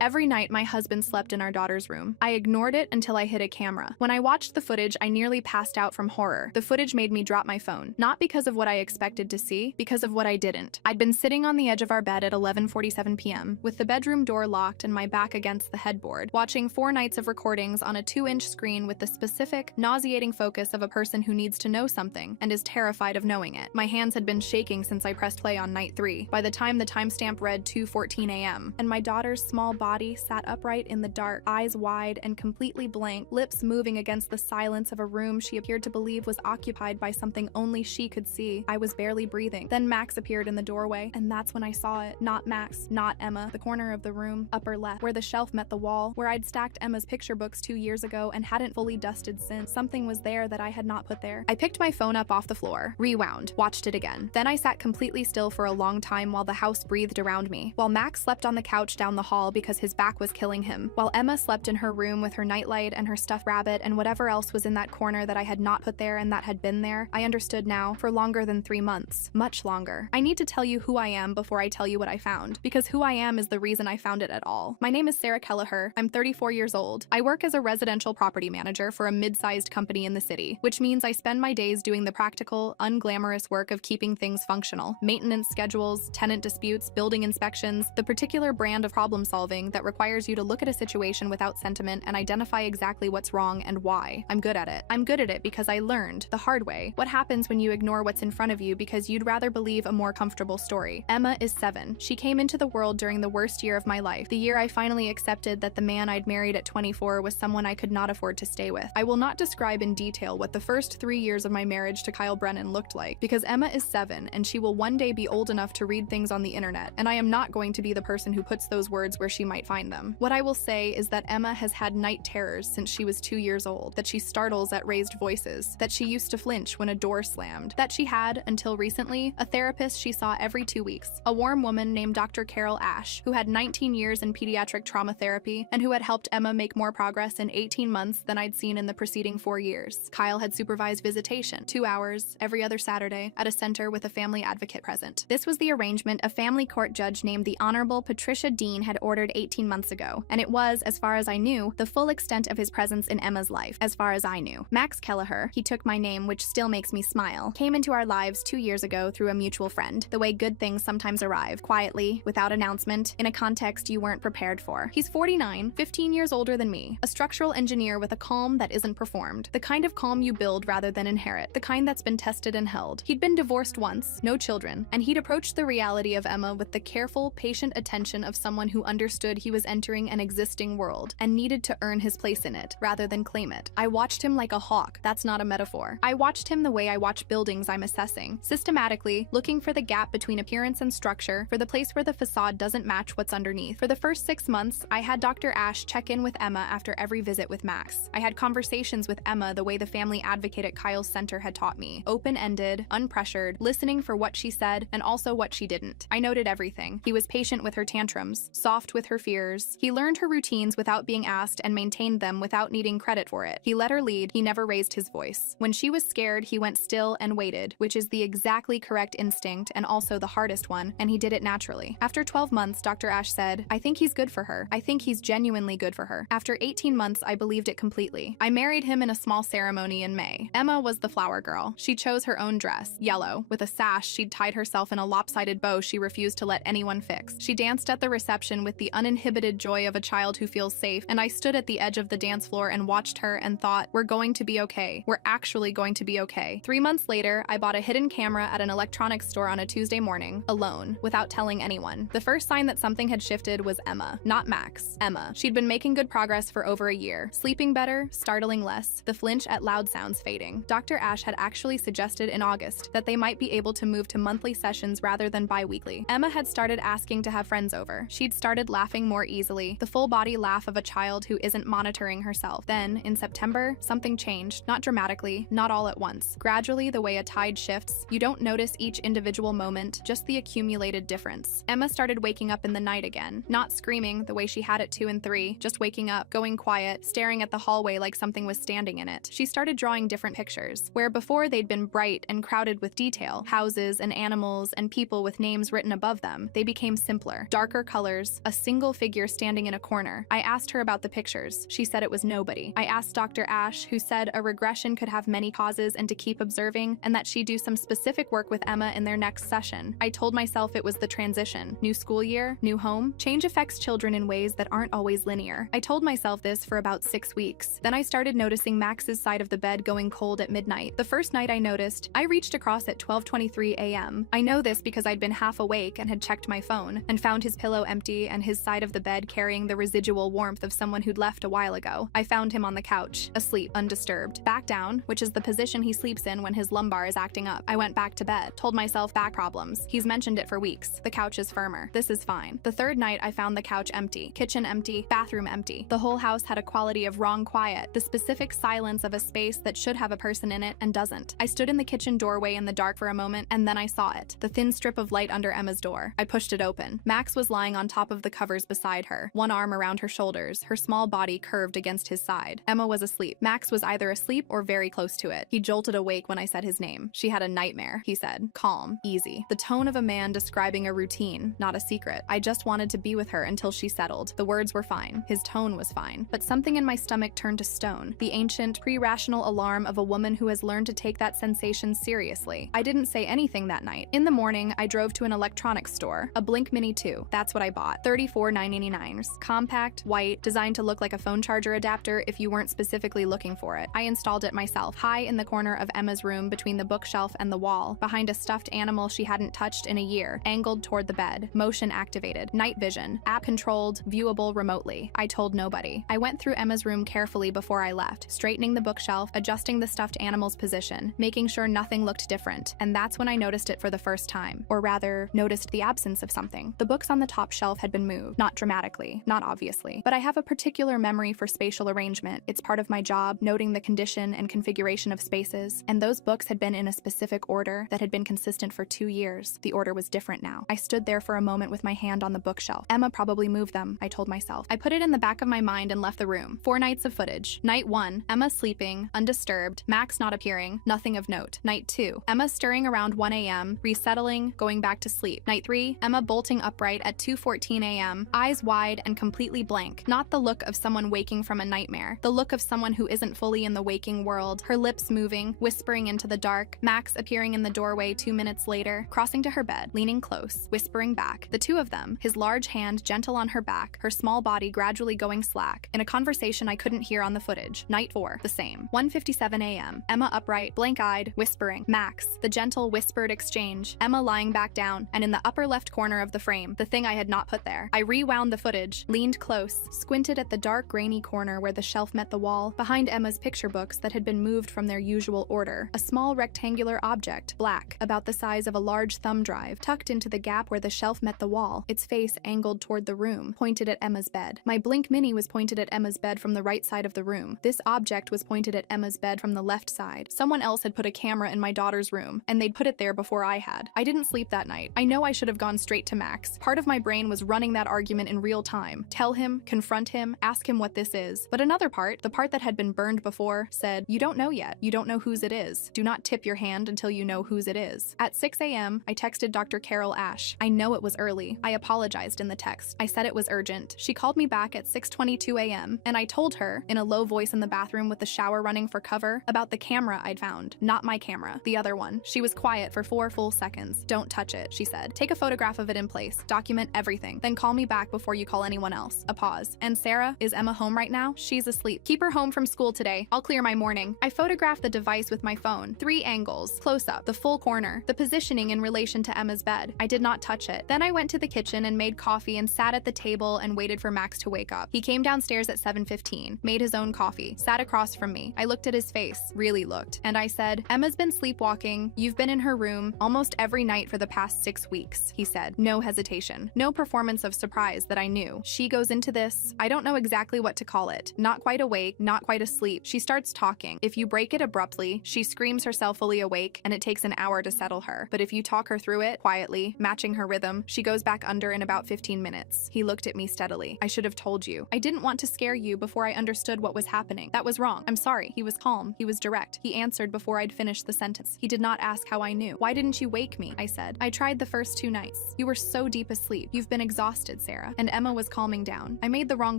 Every night, my husband slept in our daughter's room. I ignored it until I hit a camera. When I watched the footage, I nearly passed out from horror. The footage made me drop my phone. Not because of what I expected to see, because of what I didn't. I'd been sitting on the edge of our bed at 11:47 p.m., with the bedroom door locked and my back against the headboard, watching 4 nights of recordings on a 2-inch screen with the specific, nauseating focus of a person who needs to know something and is terrified of knowing it. My hands had been shaking since I pressed play on night 3, by the time the timestamp read 2:14 a.m., and my daughter's small body sat upright in the dark, eyes wide and completely blank, lips moving against the silence of a room she appeared to believe was occupied by something only she could see. I was barely breathing. Then Max appeared in the doorway, and that's when I saw it. Not Max, not Emma. The corner of the room, upper left, where the shelf met the wall, where I'd stacked Emma's picture books 2 years ago and hadn't fully dusted since. Something was there that I had not put there. I picked my phone up off the floor, rewound, watched it again. Then I sat completely still for a long time while the house breathed around me, while Max slept on the couch down the hall because his back was killing him, while Emma slept in her room with her nightlight and her stuffed rabbit and whatever else was in that corner that I had not put there and that had been there. I understood now, for longer than 3 months. Much longer. I need to tell you who I am before I tell you what I found, because who I am is the reason I found it at all. My name is Sarah Kelleher. I'm 34 years old. I work as a residential property manager for a mid-sized company in the city, which means I spend my days doing the practical, unglamorous work of keeping things functional. Maintenance schedules, tenant disputes, building inspections, the particular brand of problem solving that requires you to look at a situation without sentiment and identify exactly what's wrong and why. I'm good at it. I'm good at it because I learned, the hard way, what happens when you ignore what's in front of you because you'd rather believe a more comfortable story. Emma is 7. She came into the world during the worst year of my life, the year I finally accepted that the man I'd married at 24 was someone I could not afford to stay with. I will not describe in detail what the first 3 years of my marriage to Kyle Brennan looked like, because Emma is 7 and she will one day be old enough to read things on the internet, and I am not going to be the person who puts those words where she might find them. What I will say is that Emma has had night terrors since she was 2 years old, that she startles at raised voices, that she used to flinch when a door slammed, that she had, until recently, a therapist she saw every 2 weeks, a warm woman named Dr. Carol Ash, who had 19 years in pediatric trauma therapy and who had helped Emma make more progress in 18 months than I'd seen in the preceding 4 years. Kyle had supervised visitation, 2 hours, every other Saturday, at a center with a family advocate present. This was the arrangement a family court judge named the Honorable Patricia Dean had ordered 18 months ago, and it was, as far as I knew, the full extent of his presence in Emma's life, as far as I knew. Max Kelleher, he took my name, which still makes me smile, came into our lives 2 years ago through a mutual friend, the way good things sometimes arrive, quietly, without announcement, in a context you weren't prepared for. He's 49, 15 years older than me, a structural engineer with a calm that isn't performed, the kind of calm you build rather than inherit, the kind that's been tested and held. He'd been divorced once, no children, and he'd approached the reality of Emma with the careful, patient attention of someone who understood he was entering an existing world and needed to earn his place in it, rather than claim it. I watched him like a hawk. That's not a metaphor. I watched him the way I watch buildings I'm assessing, systematically, looking for the gap between appearance and structure, for the place where the facade doesn't match what's underneath. For the first 6 months, I had Dr. Ash check in with Emma after every visit with Max. I had conversations with Emma the way the family advocate at Kyle's center had taught me, open-ended, unpressured, listening for what she said and also what she didn't. I noted everything. He was patient with her tantrums, soft with her fears. He learned her routines without being asked and maintained them without needing credit for it. He let her lead. He never raised his voice. When she was scared, he went still and waited, which is the exactly correct instinct and also the hardest one, and he did it naturally. After 12 months, Dr. Ash said, "I think he's good for her. I think he's genuinely good for her." After 18 months, I believed it completely. I married him in a small ceremony in May. Emma was the flower girl. She chose her own dress, yellow, with a sash she'd tied herself in a lopsided bow she refused to let anyone fix. She danced at the reception with the uninhibited joy of a child who feels safe, and I stood at the edge of the dance floor and watched her and thought, we're going to be okay. We're actually going to be okay. 3 months later, I bought a hidden camera at an electronics store on a Tuesday morning, alone, without telling anyone. The first sign that something had shifted was Emma, not Max. Emma. She'd been making good progress for over a year, sleeping better, startling less, the flinch at loud sounds fading. Dr. Ash had actually suggested in August that they might be able to move to monthly sessions rather than bi-weekly. Emma had started asking to have friends over. She'd started laughing more easily, the full body laugh of a child who isn't monitoring herself. Then, in September, something changed, not dramatically, not all at once. Gradually, the way a tide shifts, you don't notice each individual moment, just the accumulated difference. Emma started waking up in the night again, not screaming the way she had at 2 and 3, just waking up, going quiet, staring at the hallway like something was standing in it. She started drawing different pictures, where before they'd been bright and crowded with detail, houses and animals and people with names written above them, they became simpler, darker colors, a single single figure standing in a corner. I asked her about the pictures. She said it was nobody. I asked Dr. Ash, who said a regression could have many causes and to keep observing, and that she'd do some specific work with Emma in their next session. I told myself it was the transition. New school year, new home. Change affects children in ways that aren't always linear. I told myself this for about 6 weeks. Then I started noticing Max's side of the bed going cold at midnight. The first night I noticed, I reached across at 12:23 a.m. I know this because I'd been half awake and had checked my phone, and found his pillow empty and his side of the bed carrying the residual warmth of someone who'd left a while ago. I found him on the couch, asleep, undisturbed. Back down, which is the position he sleeps in when his lumbar is acting up. I went back to bed, told myself back problems. He's mentioned it for weeks. The couch is firmer. This is fine. The third night I found the couch empty, kitchen empty, bathroom empty. The whole house had a quality of wrong quiet, the specific silence of a space that should have a person in it and doesn't. I stood in the kitchen doorway in the dark for a moment, and then I saw it. The thin strip of light under Emma's door. I pushed it open. Max was lying on top of the covers beside her, one arm around her shoulders, her small body curved against his side. Emma was asleep. Max was either asleep or very close to it. He jolted awake when I said his name. She had a nightmare, he said. Calm, easy. The tone of a man describing a routine, not a secret. I just wanted to be with her until she settled. The words were fine. His tone was fine. But something in my stomach turned to stone. The ancient, pre-rational alarm of a woman who has learned to take that sensation seriously. I didn't say anything that night. In the morning, I drove to an electronics store. A Blink Mini 2. That's what I bought. $34.99. Compact, white, designed to look like a phone charger adapter if you weren't specifically looking for it. I installed it myself, high in the corner of Emma's room between the bookshelf and the wall, behind a stuffed animal she hadn't touched in a year, angled toward the bed, motion activated, night vision, app controlled, viewable remotely. I told nobody. I went through Emma's room carefully before I left, straightening the bookshelf, adjusting the stuffed animal's position, making sure nothing looked different, and that's when I noticed it for the first time, or rather, noticed the absence of something. The books on the top shelf had been moved, not dramatically, not obviously, but I have a particular memory for spatial arrangement. It's part of my job, noting the condition and configuration of spaces, and those books had been in a specific order that had been consistent for 2 years. The order was different now. I stood there for a moment with my hand on the bookshelf. Emma probably moved them, I told myself. I put it in the back of my mind and left the room. 4 nights of footage. Night 1, Emma sleeping, undisturbed, Max not appearing, nothing of note. Night 2, Emma stirring around 1 a.m., resettling, going back to sleep. Night 3, Emma bolting upright at 2:14 a.m., eyes wide and completely blank. Not the look of someone waking from a nightmare. The look of someone who isn't fully in the waking world, her lips moving, whispering into the dark, Max appearing in the doorway 2 minutes later, crossing to her bed, leaning close, whispering back. The two of them, his large hand gentle on her back, her small body gradually going slack, in a conversation I couldn't hear on the footage. Night 4, the same. 1:57 a.m., Emma upright, blank-eyed, whispering. Max, the gentle, whispered exchange, Emma lying back down, and in the upper left corner of the frame, the thing I had not put there. I rewound the footage, leaned close, squinted at the dark, grainy corner where the shelf met the wall, behind Emma's picture books that had been moved from their usual order. A small rectangular object, black, about the size of a large thumb drive, tucked into the gap where the shelf met the wall, its face angled toward the room, pointed at Emma's bed. My Blink Mini was pointed at Emma's bed from the right side of the room. This object was pointed at Emma's bed from the left side. Someone else had put a camera in my daughter's room, and they'd put it there before I had. I didn't sleep that night. I know I should have gone straight to Max. Part of my brain was running that argument in real time. Tell him, confront him, ask him what this is. But another part, the part that had been burned before, said, you don't know yet. You don't know whose it is. Do not tip your hand until you know whose it is. At 6 a.m., I texted Dr. Carol Ash. I know it was early. I apologized in the text. I said it was urgent. She called me back at 6:22 a.m., and I told her, in a low voice in the bathroom with the shower running for cover, about the camera I'd found. Not my camera, the other one. She was quiet for 4 full seconds. Don't touch it, she said. Take a photograph of it in place. Document everything. Then call me back before you call anyone else. A pause. And Sarah, is Emma home right now? She's asleep. Keep her home from school today. I'll clear my morning. I photographed the device with my phone. 3 angles. Close up. The full corner. The positioning in relation to Emma's bed. I did not touch it. Then I went to the kitchen and made coffee and sat at the table and waited for Max to wake up. He came downstairs at 7:15, made his own coffee, sat across from me. I looked at his face, really looked, and I said, Emma's been sleepwalking. You've been in her room almost every night for the past 6 weeks, he said. No hesitation. No performance of surprise that I knew. She goes into this, I don't know exactly what to call it. Not quite awake, not quite asleep. She starts talking. If you break it abruptly, she screams herself fully awake, and it takes an hour to settle her. But if you talk her through it, quietly, matching her rhythm, she goes back under in about 15 minutes. He looked at me steadily. I should have told you. I didn't want to scare you before I understood what was happening. That was wrong. I'm sorry. He was calm. He was direct. He answered before I'd finished the sentence. He did not ask how I knew. Why didn't you wake me? I said. I tried the first 2 nights. You were so deep asleep. You've been exhausted, Sarah. Sarah, and Emma was calming down. I made the wrong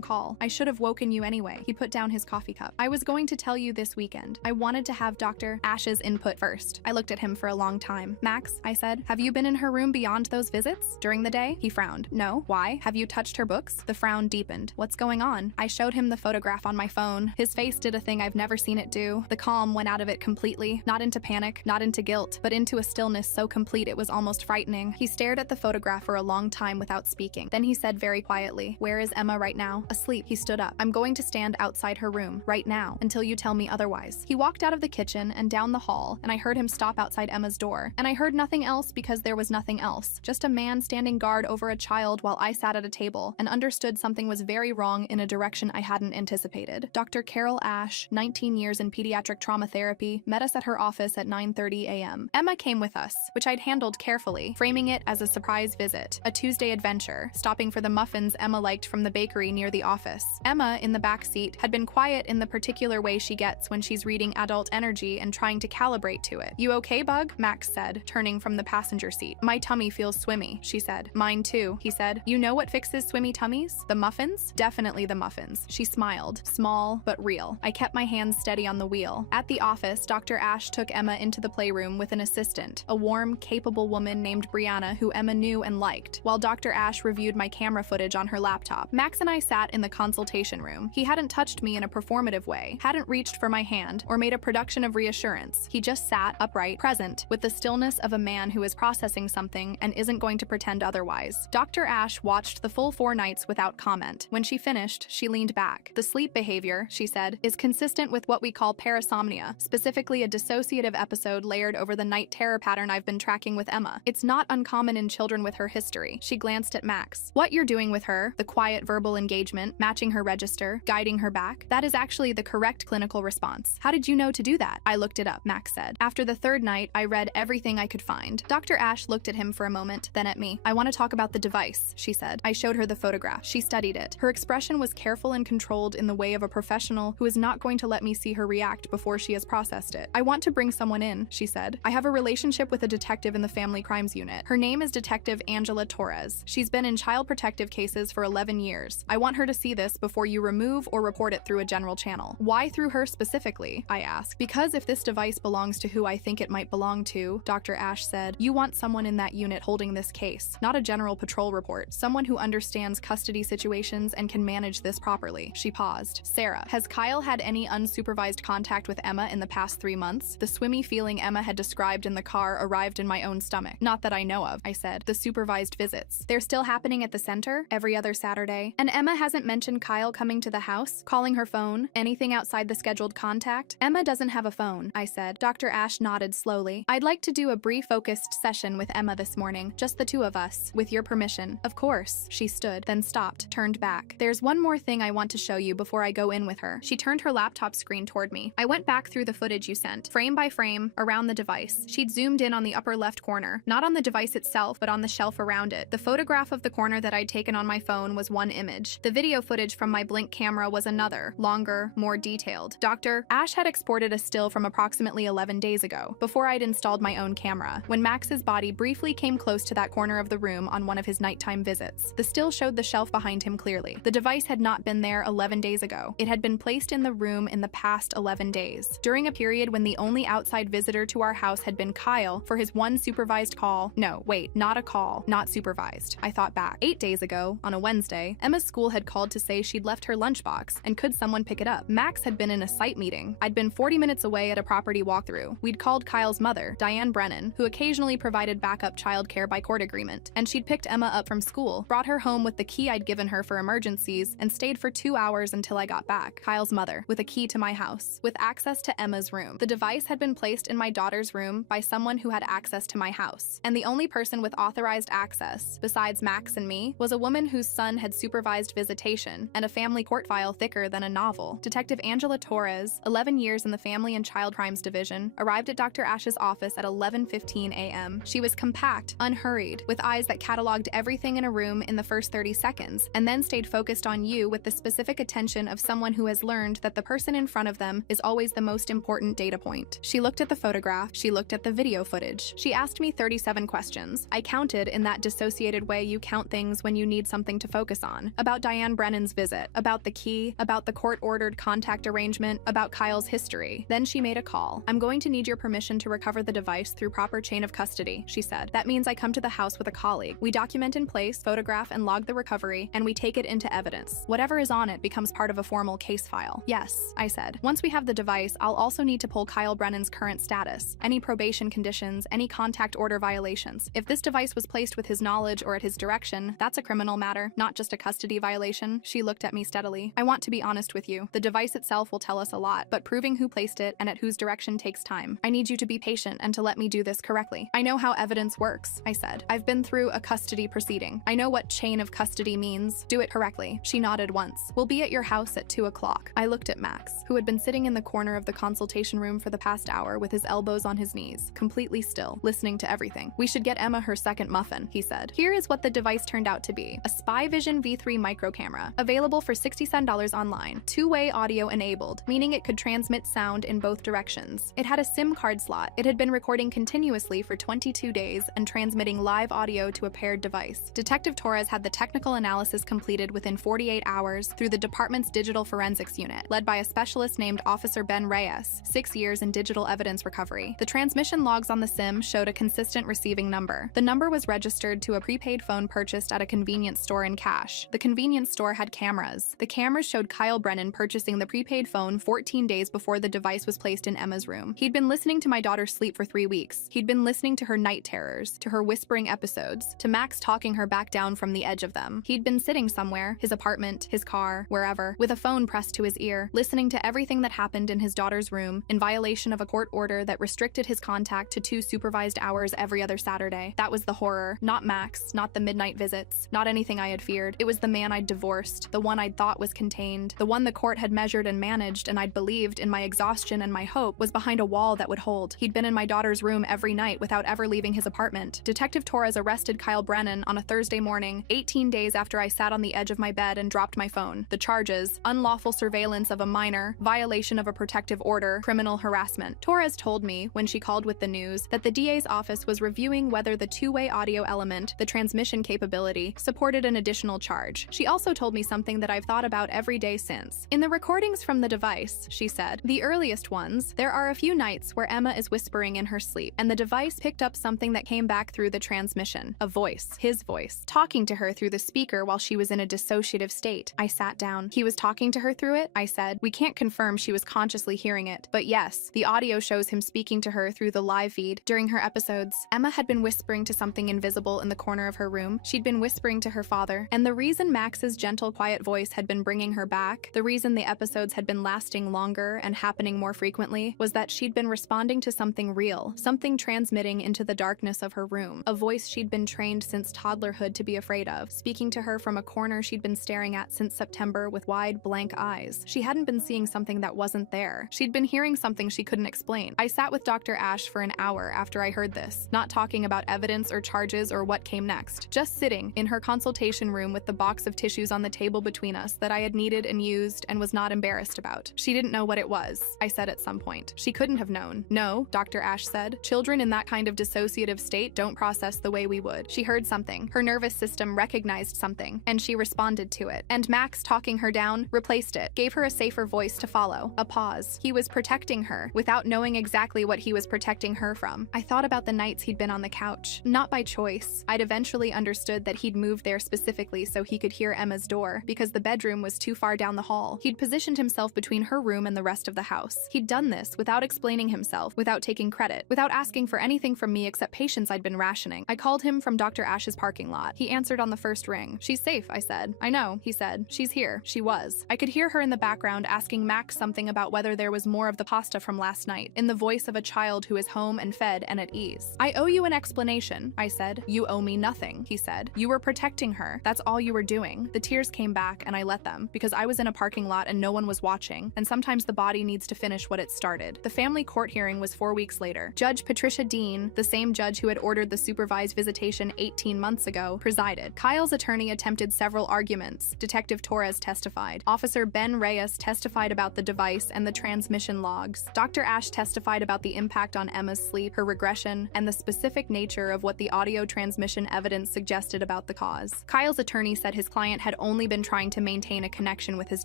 call. I should have woken you anyway. He put down his coffee cup. I was going to tell you this weekend. I wanted to have Dr. Ash's input first. I looked at him for a long time. Max, I said, have you been in her room beyond those visits? During the day? He frowned. No. Why? Have you touched her books? The frown deepened. What's going on? I showed him the photograph on my phone. His face did a thing I've never seen it do. The calm went out of it completely. Not into panic, not into guilt, but into a stillness so complete it was almost frightening. He stared at the photograph for a long time without speaking. Then he said very quietly, where is Emma right now? Asleep. He stood up. I'm going to stand outside her room right now until you tell me otherwise. He walked out of the kitchen and down the hall, and I heard him stop outside Emma's door. And I heard nothing else because there was nothing else. Just a man standing guard over a child while I sat at a table and understood something was very wrong in a direction I hadn't anticipated. Dr. Carol Ash, 19 years in pediatric trauma therapy, met us at her office at 9:30 a.m. Emma came with us, which I'd handled carefully, framing it as a surprise visit, a Tuesday adventure, stopping for the muffins Emma liked from the bakery near the office. Emma, in the back seat, had been quiet in the particular way she gets when she's reading Adult Energy and trying to calibrate to it. You okay, Bug? Max said, turning from the passenger seat. My tummy feels swimmy, she said. Mine too, he said. You know what fixes swimmy tummies? The muffins? Definitely the muffins. She smiled, small but real. I kept my hands steady on the wheel. At the office, Dr. Ash took Emma into the playroom with an assistant, a warm, capable woman named Brianna who Emma knew and liked, while Dr. Ash reviewed my camera footage on her laptop. Max and I sat in the consultation room. He hadn't touched me in a performative way, hadn't reached for my hand, or made a production of reassurance. He just sat, upright, present, with the stillness of a man who is processing something and isn't going to pretend otherwise. Dr. Ash watched the full 4 nights without comment. When she finished, she leaned back. The sleep behavior, she said, is consistent with what we call parasomnia, specifically a dissociative episode layered over the night terror pattern I've been tracking with Emma. It's not uncommon in children with her history. She glanced at Max. What you're doing with her, the quiet verbal engagement, matching her register, guiding her back, that is actually the correct clinical response. How did you know to do that? I looked it up, Max said. After the 3rd night, I read everything I could find. Dr. Ash looked at him for a moment, then at me. I want to talk about the device, she said. I showed her the photograph. She studied it. Her expression was careful and controlled in the way of a professional who is not going to let me see her react before she has processed it. I want to bring someone in, she said. I have a relationship with a detective in the Family Crimes Unit. Her name is Detective Angela Torres. She's been in child protective cases for 11 years. I want her to see this before you remove or report it through a general channel. Why through her specifically? I asked. Because if this device belongs to who I think it might belong to, Dr. Ash said, you want someone in that unit holding this case, not a general patrol report, someone who understands custody situations and can manage this properly. She paused. Sarah, has Kyle had any unsupervised contact with Emma in the past 3 months? The swimmy feeling Emma had described in the car arrived in my own stomach. Not that I know of, I said. The supervised visits. They're still happening at the center, every other Saturday. And Emma hasn't mentioned Kyle coming to the house, calling her phone, anything outside the scheduled contact? Emma doesn't have a phone, I said. Dr. Ash nodded slowly. I'd like to do a brief focused session with Emma this morning, just the 2 of us, with your permission. Of course. She stood, then stopped, turned back. There's one more thing I want to show you before I go in with her. She turned her laptop screen toward me. I went back through the footage you sent, frame by frame, around the device. She'd zoomed in on the upper left corner, not on the device itself, but on the shelf around it. The photograph of the corner that I'd taken on my phone was one image. The video footage from my Blink camera was another, longer, more detailed. Dr. Ash had exported a still from approximately 11 days ago, before I'd installed my own camera, when Max's body briefly came close to that corner of the room on one of his nighttime visits. The still showed the shelf behind him clearly. The device had not been there 11 days ago. It had been placed in the room in the past 11 days, during a period when the only outside visitor to our house had been Kyle for his one supervised call. No, wait, not a call, not supervised. I thought back. 8 days ago, on a Wednesday, Emma's school had called to say she'd left her lunchbox, and could someone pick it up? Max had been in a site meeting. I'd been 40 minutes away at a property walkthrough. We'd called Kyle's mother, Diane Brennan, who occasionally provided backup childcare by court agreement, and she'd picked Emma up from school, brought her home with the key I'd given her for emergencies, and stayed for 2 hours until I got back. Kyle's mother, with a key to my house, with access to Emma's room. The device had been placed in my daughter's room by someone who had access to my house, and the only person with authorized access, besides Max and me, was a woman whose son had supervised visitation, and a family court file thicker than a novel. Detective Angela Torres, 11 years in the Family and Child Crimes Division, arrived at Dr. Ash's office at 11:15 a.m. She was compact, unhurried, with eyes that cataloged everything in a room in the first 30 seconds, and then stayed focused on you with the specific attention of someone who has learned that the person in front of them is always the most important data point. She looked at the photograph, she looked at the video footage. She asked me 37 questions. I counted in that dissociated way you count things when when you need something to focus on. About Diane Brennan's visit, about the key, about the court-ordered contact arrangement, about Kyle's history. Then she made a call. "I'm going to need your permission to recover the device through proper chain of custody," she said. "That means I come to the house with a colleague. We document in place, photograph, and log the recovery, and we take it into evidence. Whatever is on it becomes part of a formal case file." "Yes," I said. "Once we have the device, I'll also need to pull Kyle Brennan's current status, any probation conditions, any contact order violations. If this device was placed with his knowledge or at his direction, that's a criminal matter, not just a custody violation." She looked at me steadily. "I want to be honest with you. The device itself will tell us a lot, but proving who placed it and at whose direction takes time. I need you to be patient and to let me do this correctly." "I know how evidence works," I said. "I've been through a custody proceeding. I know what chain of custody means. Do it correctly." She nodded once. "We'll be at your house at 2 o'clock. I looked at Max, who had been sitting in the corner of the consultation room for the past hour with his elbows on his knees, completely still, listening to everything. "We should get Emma her second muffin," he said. "Here is what the device turned out to be. A SpyVision V3 micro camera, available for $67 online. Two-way audio enabled, meaning it could transmit sound in both directions. It had a SIM card slot. It had been recording continuously for 22 days and transmitting live audio to a paired device. Detective Torres had the technical analysis completed within 48 hours through the department's digital forensics unit, led by a specialist named Officer Ben Reyes, 6 years in digital evidence recovery. The transmission logs on the SIM showed a consistent receiving number. The number was registered to a prepaid phone purchased at a convenience store in cash. The convenience store had cameras. The cameras showed Kyle Brennan purchasing the prepaid phone 14 days before the device was placed in Emma's room. He'd been listening to my daughter sleep for 3 weeks. He'd been listening to her night terrors, to her whispering episodes, to Max talking her back down from the edge of them. He'd been sitting somewhere, his apartment, his car, wherever, with a phone pressed to his ear, listening to everything that happened in his daughter's room, in violation of a court order that restricted his contact to 2 supervised hours every other Saturday. That was the horror. Not Max, not the midnight visits, not anything I had feared. It was the man I'd divorced, the one I'd thought was contained, the one the court had measured and managed, and I'd believed, in my exhaustion and my hope, was behind a wall that would hold. He'd been in my daughter's room every night without ever leaving his apartment. Detective Torres arrested Kyle Brennan on a Thursday morning, 18 days after I sat on the edge of my bed and dropped my phone. The charges: unlawful surveillance of a minor, violation of a protective order, criminal harassment. Torres told me, when she called with the news, that the DA's office was reviewing whether the two-way audio element, the transmission capability, supported an additional charge. She also told me something that I've thought about every day since. "In the recordings from the device," she said, "the earliest ones, there are a few nights where Emma is whispering in her sleep, and the device picked up something that came back through the transmission. A voice, his voice, talking to her through the speaker while she was in a dissociative state." I sat down. "He was talking to her through it?" I said. "We can't confirm she was consciously hearing it, but yes, the audio shows him speaking to her through the live feed. During her episodes, Emma had been whispering to something invisible in the corner of her room. She'd been whispering to her father, and the reason Max's gentle, quiet voice had been bringing her back, the reason the episodes had been lasting longer and happening more frequently, was that she'd been responding to something real, something transmitting into the darkness of her room, a voice she'd been trained since toddlerhood to be afraid of, speaking to her from a corner she'd been staring at since September with wide, blank eyes. She hadn't been seeing something that wasn't there. She'd been hearing something she couldn't explain. I sat with Dr. Ash for an hour after I heard this, not talking about evidence or charges or what came next, just sitting in her consultation room with the box of tissues on the table between us that I had needed and used and was not embarrassed about. "She didn't know what it was," I said at some point. "She couldn't have known." "No," Dr. Ash said. "Children in that kind of dissociative state don't process the way we would. She heard something. Her nervous system recognized something, and she responded to it. And Max, talking her down, replaced it, gave her a safer voice to follow, a pause. He was protecting her, without knowing exactly what he was protecting her from." I thought about the nights he'd been on the couch. Not by choice. I'd eventually understood that he'd moved there specifically so he could hear Emma's door, because the bedroom was too far down the hall. He'd positioned himself between her room and the rest of the house. He'd done this without explaining himself, without taking credit, without asking for anything from me except patience I'd been rationing. I called him from Dr. Ash's parking lot. He answered on the first ring. "She's safe," I said. "I know," he said. "She's here." She was. I could hear her in the background asking Max something about whether there was more of the pasta from last night, in the voice of a child who is home and fed and at ease. "I owe you an explanation," I said. "You owe me nothing," he said. "You were protecting her. That's all you were doing." The tears came back, and I let them, because I was in a parking lot and no one was watching, and sometimes the body needs to finish what it started. The family court hearing was 4 weeks later. Judge Patricia Dean, the same judge who had ordered the supervised visitation 18 months ago, presided. Kyle's attorney attempted several arguments. Detective Torres testified. Officer Ben Reyes testified about the device and the transmission logs. Dr. Ash testified about the impact on Emma's sleep, her regression, and the specific nature of what the audio transmission evidence suggested about the cause. Kyle's attorney said his client had only been trying to maintain a connection with his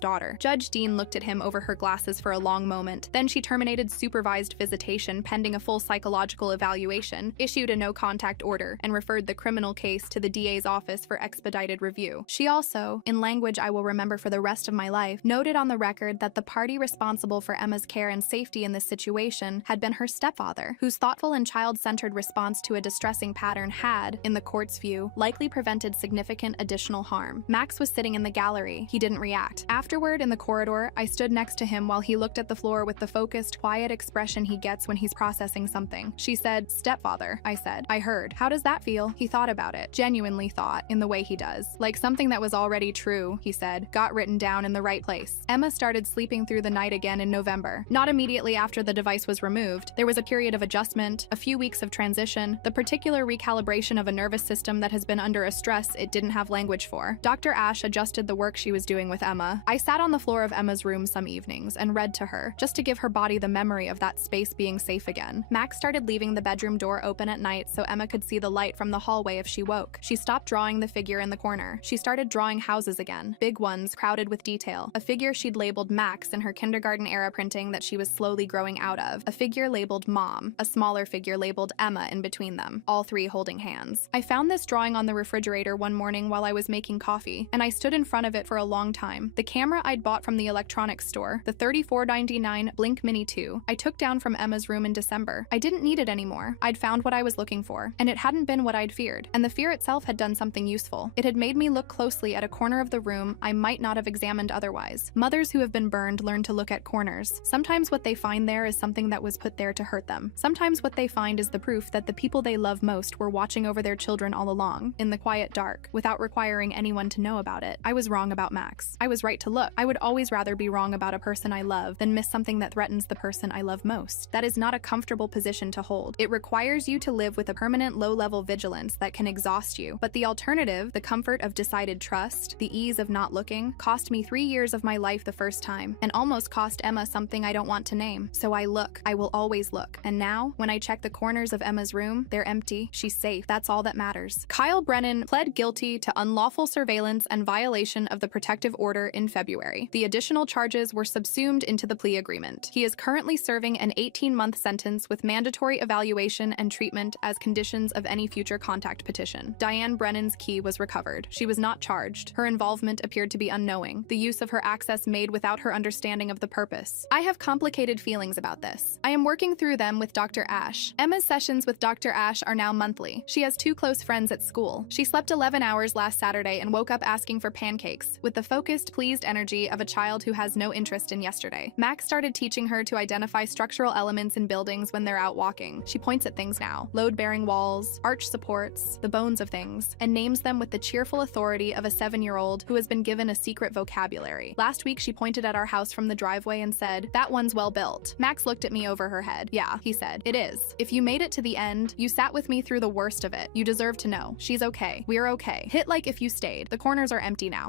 daughter. Judge Dean looked at him over her glasses for a long moment. Then she terminated supervised visitation pending a full psychological evaluation, issued a no-contact order, and referred the criminal case to the DA's office for expedited review. She also, in language I will remember for the rest of my life, noted on the record that the party responsible for Emma's care and safety in this situation had been her stepfather, whose thoughtful and child-centered response to a distressing pattern had, in the court's view, likely prevented significant additional harm. Max was sitting in the gallery. He didn't react. Afterward, in the corridor, I stood next to him while he looked at the floor with the focused, quiet expression he gets when he's processing something. She said, "Stepfather," I said. "I heard. How does that feel?" He thought about it. Genuinely thought, in the way he does. Like something that was already true, he said, got written down in the right place. Emma started sleeping through the night again in November. Not immediately after the device was removed. There was a period of adjustment, a few weeks of transition, the particular recalibration of a nervous system that has been under a stress it didn't have language for. Dr. Ash adjusted the work she was doing with Emma. I sat on the floor of Emma's room some evenings and read to her, just to give her body the memory of that space being safe again. Max started leaving the bedroom door open at night so Emma could see the light from the hallway if she woke. She stopped drawing the figure in the corner. She started drawing houses again, big ones, crowded with detail. A figure she'd labeled Max in her kindergarten-era printing that she was slowly growing out of. A figure labeled Mom. A smaller figure labeled Emma in between them, all three holding hands. I found this drawing on the refrigerator one morning while I was making coffee, and I stood in front of it for a long time. The camera I'd bought from the electronics store, the $34.99 Blink Mini 2, I took down from Emma's room in December. I didn't need it anymore. I'd found what I was looking for, and it hadn't been what I'd feared. And the fear itself had done something useful. It had made me look closely at a corner of the room I might not have examined otherwise. Mothers who have been burned learn to look at corners. Sometimes what they find there is something that was put there to hurt them. Sometimes what they find is the proof that the people they love most were watching over their children all along, in the quiet dark, without requiring anyone to know about it. I was wrong about Max. I was right to look. I would always rather be wrong about a person I love than miss something that threatens the person I love most. That is not a comfortable position to hold. It requires you to live with a permanent low-level vigilance that can exhaust you. But the alternative, the comfort of decided trust, the ease of not looking, cost me 3 years of my life the first time, and almost cost Emma something I don't want to name. So I look. I will always look. And now, when I check the corners of Emma's room, they're empty. She's safe. That's all that matters. Kyle Brennan pled guilty to unlawful surveillance and violation of the protective order in February. The additional charges were subsumed into the plea agreement. He is currently serving an 18-month sentence with mandatory evaluation and treatment as conditions of any future contact petition. Diane Brennan's key was recovered. She was not charged. Her involvement appeared to be unknowing. The use of her access made without her understanding of the purpose. I have complicated feelings about this. I am working through them with Dr. Ash. Emma's sessions with Dr. Ash are now monthly. She has 2 close friends at school. She slept 11 hours last Saturday and woke up asking for pancakes, with the focused, pleased energy of a child who has no interest in yesterday. Max started teaching her to identify structural elements in buildings when they're out walking. She points at things now, load-bearing walls, arch supports, the bones of things, and names them with the cheerful authority of a 7-year-old who has been given a secret vocabulary. Last week, she pointed at our house from the driveway and said, "That one's well built." Max looked at me over her head. "Yeah," he said, "it is. If you made it to the end, you sat with me through the worst of it. You deserve to know. She's okay. We're okay. Hit like if you stayed. The corners are empty now."